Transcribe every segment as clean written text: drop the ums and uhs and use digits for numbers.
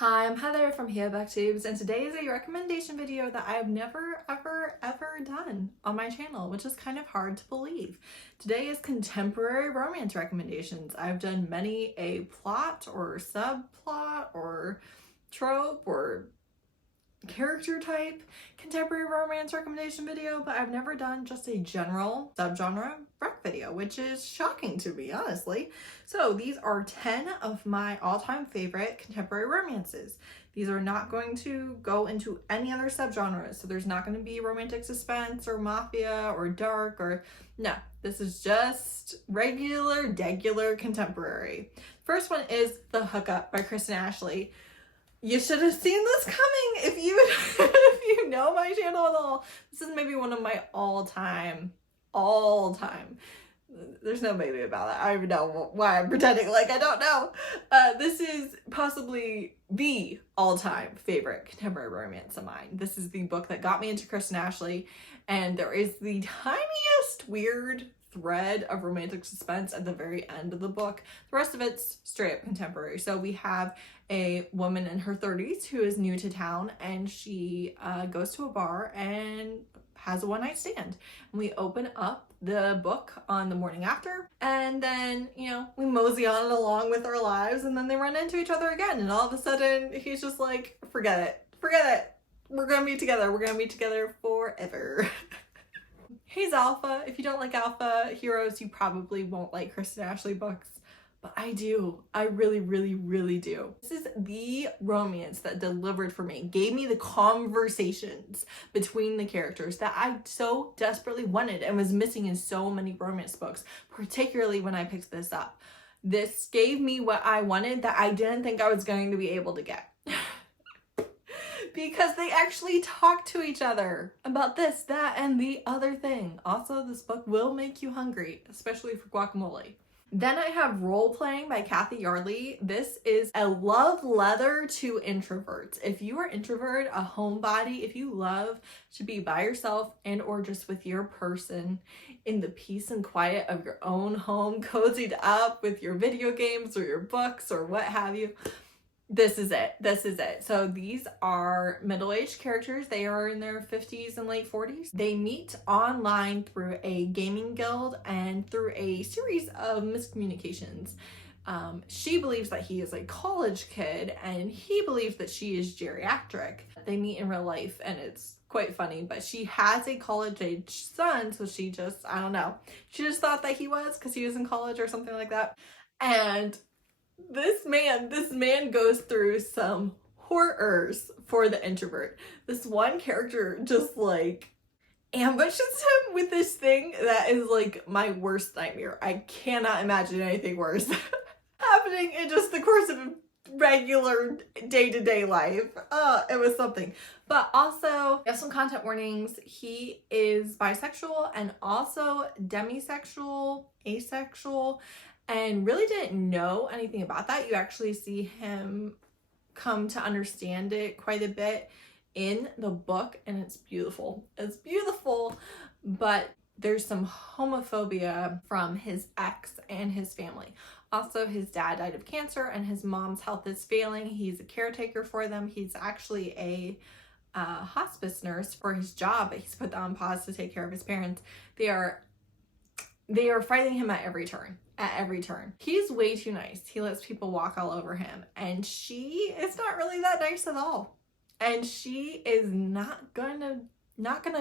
Hi, I'm Heather from here booktubes, and today is a recommendation video that I have never ever done on my channel, which is kind of hard to believe. Today is contemporary romance recommendations. I've done many a plot or subplot or trope or character type contemporary romance recommendation video, but I've never done just a general subgenre rec video, which is shocking to me, honestly. So these are 10 of my all-time favorite contemporary romances. These are not going to go into any other subgenres, so there's not going to be romantic suspense or mafia or dark or no. This is just degular contemporary. First one is The Hookup by Kristen Ashley. You should have seen this coming if you if you know my channel at all. This is maybe one of my all-time. There's no maybe about that. I don't even know why I'm pretending like I don't know. This is possibly the all-time favorite contemporary romance of mine. This is the book that got me into Kristen Ashley, and there is the tiniest weird thread of romantic suspense at the very end of the book. The rest of it's straight up contemporary. So we have a woman in her 30s who is new to town, and she goes to a bar and has a one-night stand. And we open up the book on the morning after, and then, you know, we mosey on along with our lives, and then they run into each other again, and all of a sudden he's just like, forget it. We're gonna be together. We're gonna be together forever. He's alpha. If you don't like alpha heroes, you probably won't like Kristen Ashley books, but I do. I really do. This is the romance that delivered for me, gave me the conversations between the characters that I so desperately wanted and was missing in so many romance books, particularly when I picked this up. This gave me what I wanted that I didn't think I was going to be able to get. Because they actually talk to each other about this, that, and the other thing. Also, this book will make you hungry, especially for guacamole. Then I have Roleplaying by Cathy Yardley. This is a love letter to introverts. If you are introvert, a homebody, if you love to be by yourself and or just with your person in the peace and quiet of your own home, cozied up with your video games or your books or what have you, this is it. So these are middle-aged characters. They are in their 50s and late 40s. They meet online through a gaming guild and through a series of miscommunications. She believes that he is a college kid and he believes that she is geriatric. They meet in real life and it's quite funny, but she has a college-age son, so she just, I don't know. She just thought that he was because he was in college or something like that. And this man goes through some horrors for the introvert. This one character just like ambushes him with this thing that is like my worst nightmare. I cannot imagine anything worse happening in just the course of a regular day-to-day life. It was something. But also, we have some content warnings. He is bisexual and also demisexual, asexual, and really didn't know anything about that. You actually see him come to understand it quite a bit in the book, and it's beautiful. It's beautiful, but there's some homophobia from his ex and his family. Also, his dad died of cancer and his mom's health is failing. He's a caretaker for them. He's actually a hospice nurse for his job, but he's put that on pause to take care of his parents. They are fighting him at every turn. He's way too nice. He lets people walk all over him, and she is not really that nice at all. And she is not gonna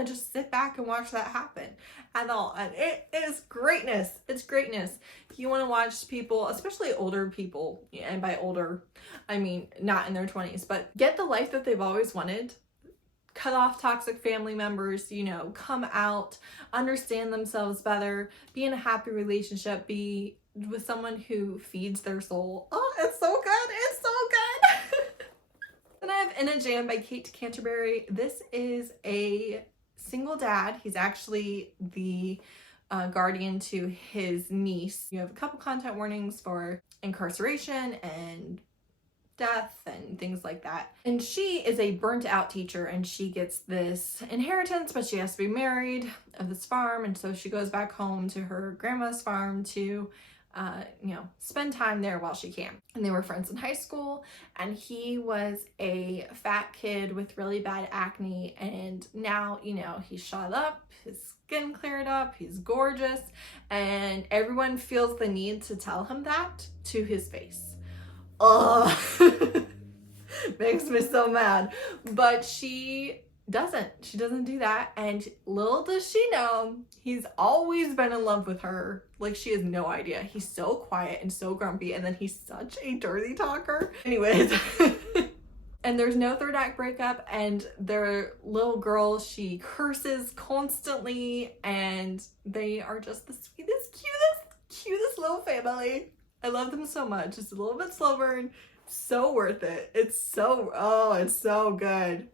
just sit back and watch that happen at all. And it is greatness. It's greatness. If you want to watch people, especially older people, and by older, I mean not in their 20s, but get the life that they've always wanted. Cut off toxic family members, you know, come out, understand themselves better, be in a happy relationship, be with someone who feeds their soul. Oh, it's so good. It's so good. Then I have In a Jam by Kate Canterbary. This is a single dad. He's actually the guardian to his niece. You have a couple content warnings for incarceration and death and things like that. And she is a burnt out teacher, and she gets this inheritance, but she has to be married of this farm, and so she goes back home to her grandma's farm to spend time there while she can. And they were friends in high school, and he was a fat kid with really bad acne, and now, he's shot up, his skin cleared up, he's gorgeous, and everyone feels the need to tell him that to his face. Ugh. Makes me so mad. But she doesn't do that, and little does she know, he's always been in love with her. Like, she has no idea. He's so quiet and so grumpy, and then he's such a dirty talker. Anyways. And there's no third act breakup, and their little girl, she curses constantly, and they are just the sweetest, cutest little family. I love them so much. It's a little bit slow burn, so worth it. It's so good.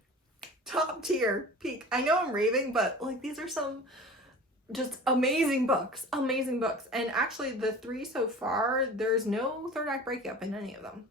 Top tier, peak. I know I'm raving, but like, these are some just amazing books. And actually, the 3 so far, there's no third act breakup in any of them.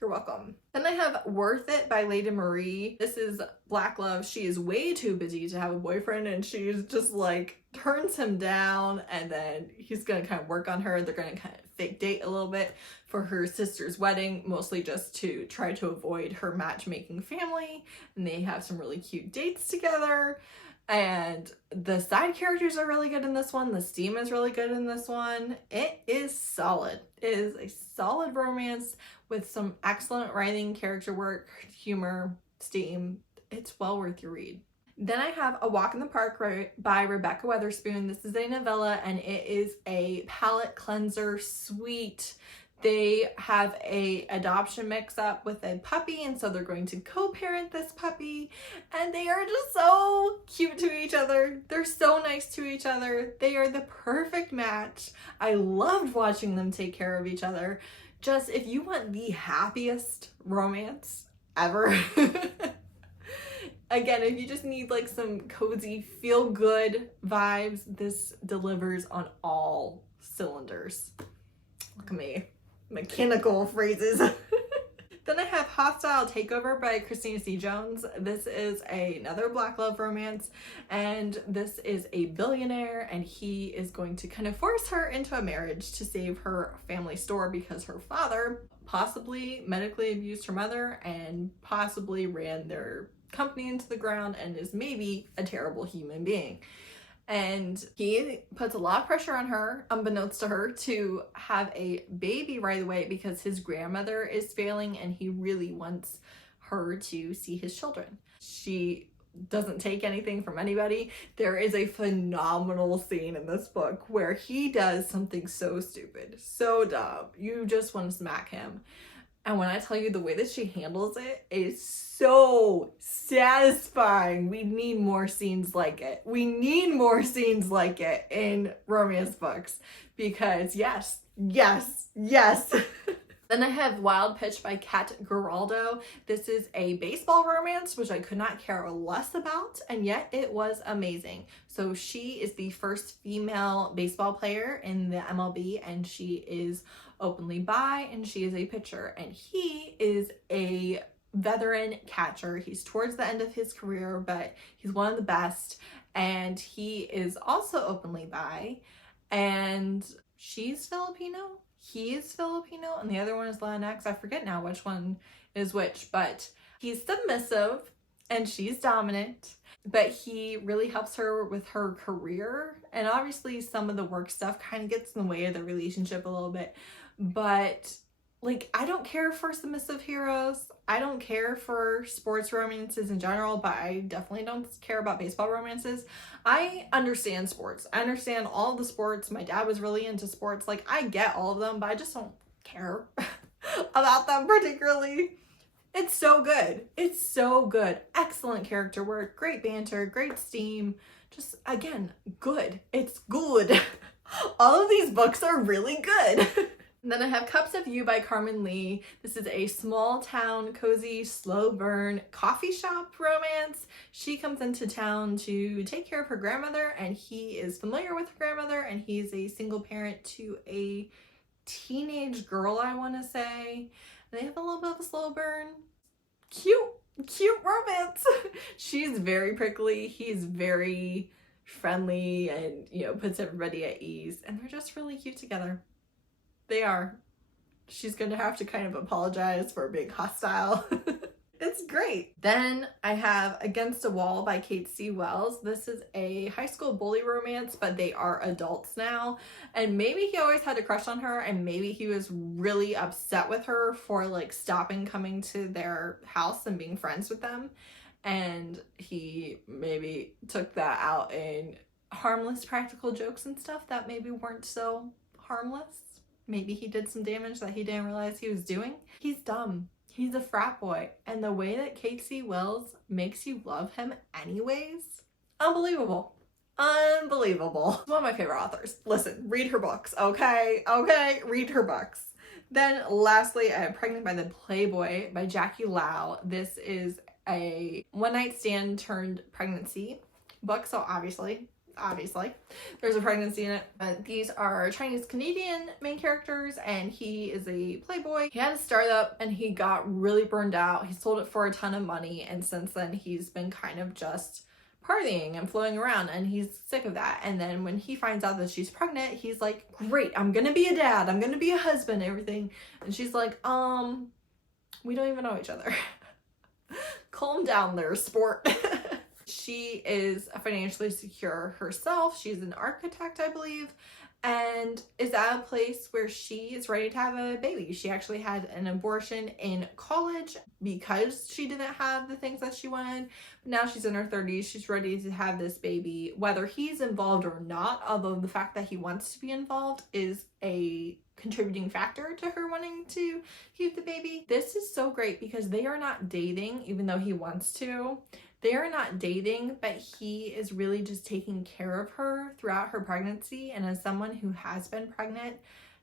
You're welcome. Then I have Worth It by Lady Marie. This is Black love. She is way too busy to have a boyfriend, and she's just like turns him down, and then he's gonna kind of work on her. They're gonna kind of fake date a little bit for her sister's wedding, mostly just to try to avoid her matchmaking family. And they have some really cute dates together. And the side characters are really good in this one. The steam is really good in this one. It is solid. It is a solid romance with some excellent writing, character work, humor, steam. It's well worth your read. Then I have A Walk in the Park by Rebekah Weatherspoon. This is a novella, and it is a palate cleanser, sweet. They have a adoption mix-up with a puppy, and so they're going to co-parent this puppy, and they are just so cute to each other. They're so nice to each other. They are the perfect match. I loved watching them take care of each other. Just, if you want the happiest romance ever, again, if you just need like some cozy, feel-good vibes, this delivers on all cylinders. Look at me. Mechanical phrases. Then I have Hostile Takeover by Christina C. Jones. This is another Black love romance, and this is a billionaire, and he is going to kind of force her into a marriage to save her family store because her father possibly medically abused her mother and possibly ran their company into the ground and is maybe a terrible human being. And he puts a lot of pressure on her, unbeknownst to her, to have a baby right away because his grandmother is failing and he really wants her to see his children. She doesn't take anything from anybody. There is a phenomenal scene in this book where he does something so stupid, so dumb. You just want to smack him. And when I tell you, the way that she handles it is so satisfying. We need more scenes like it. We need more scenes like it in romance books because yes. Then I have Wild Pitch by Giraldo. This is a baseball romance, which I could not care less about, and yet it was amazing. So she is the first female baseball player in the MLB, and she is openly bi, and she is a pitcher, and he is a veteran catcher. He's towards the end of his career, but he's one of the best, and he is also openly bi, and she's Filipino. He is Filipino, and the other one is Latinx. I forget now which one is which, but he's submissive and she's dominant, but he really helps her with her career. And obviously some of the work stuff kind of gets in the way of the relationship a little bit, but like, I don't care for submissive heroes. I don't care for sports romances in general, but I definitely don't care about baseball romances. I understand sports. I understand all the sports. My dad was really into sports. Like, I get all of them, but I just don't care about them particularly. It's so good. It's so good. Excellent character work, great banter, great steam. Just, again, good. It's good. All of these books are really good. And then I have Cups of You by Karmen Lee. This is a small town, cozy, slow burn coffee shop romance. She comes into town to take care of her grandmother, and he is familiar with her grandmother, and he's a single parent to a teenage girl, I want to say. And they have a little bit of a slow burn. Cute romance. She's very prickly. He's very friendly and, puts everybody at ease. And they're just really cute together. They are. She's gonna have to kind of apologize for being hostile. It's great. Then I have Against a Wall by Kate C. Wells. This is a high school bully romance, but they are adults now. And maybe he always had a crush on her, and maybe he was really upset with her for like stopping coming to their house and being friends with them. And he maybe took that out in harmless practical jokes and stuff that maybe weren't so harmless. Maybe he did some damage that he didn't realize he was doing. He's dumb. He's a frat boy. And the way that Kate C. Wells makes you love him anyways, unbelievable. Unbelievable. One of my favorite authors. Listen, read her books, okay? Okay, read her books. Then lastly, I have Pregnant by the Playboy by Jackie Lau. This is a one-night stand turned pregnancy book, so obviously there's a pregnancy in it. But these are Chinese Canadian main characters, and he is a playboy. He had a startup and he got really burned out. He sold it for a ton of money, and since then he's been kind of just partying and floating around, and he's sick of that. And then when he finds out that she's pregnant, he's like, great, I'm gonna be a dad, I'm gonna be a husband, everything. And she's like, we don't even know each other. Calm down there, sport. She is financially secure herself. She's an architect, I believe, and is at a place where she is ready to have a baby. She actually had an abortion in college because she didn't have the things that she wanted. But now she's in her 30s. She's ready to have this baby, whether he's involved or not, although the fact that he wants to be involved is a contributing factor to her wanting to keep the baby. This is so great because they are not dating, even though he wants to. They are not dating, but he is really just taking care of her throughout her pregnancy. And as someone who has been pregnant,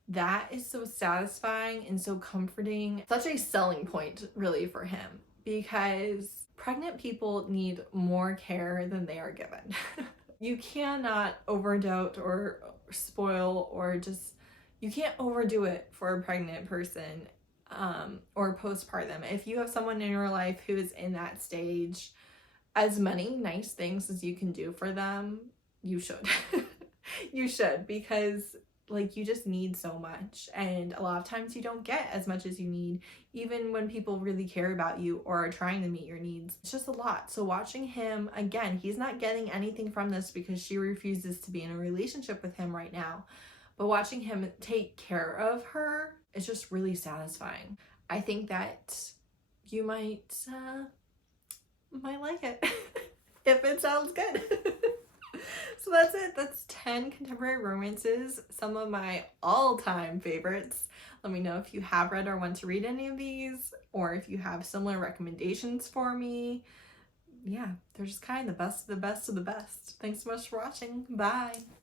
that is so satisfying and so comforting. Such a selling point really for him, because pregnant people need more care than they are given. You cannot overdote or spoil or just, you can't overdo it for a pregnant person or postpartum. If you have someone in your life who is in that stage, as many nice things as you can do for them, you should. You should, because like you just need so much, and a lot of times you don't get as much as you need, even when people really care about you or are trying to meet your needs. It's just a lot. So watching him, again, he's not getting anything from this because she refuses to be in a relationship with him right now, but watching him take care of her is just really satisfying. I think that you might like it if it sounds good. So that's it. That's 10 contemporary romances, some of my all-time favorites. Let me know if you have read or want to read any of these, or if you have similar recommendations for me. Yeah, they're just kind of the best of the best of the best. Thanks so much for watching. Bye.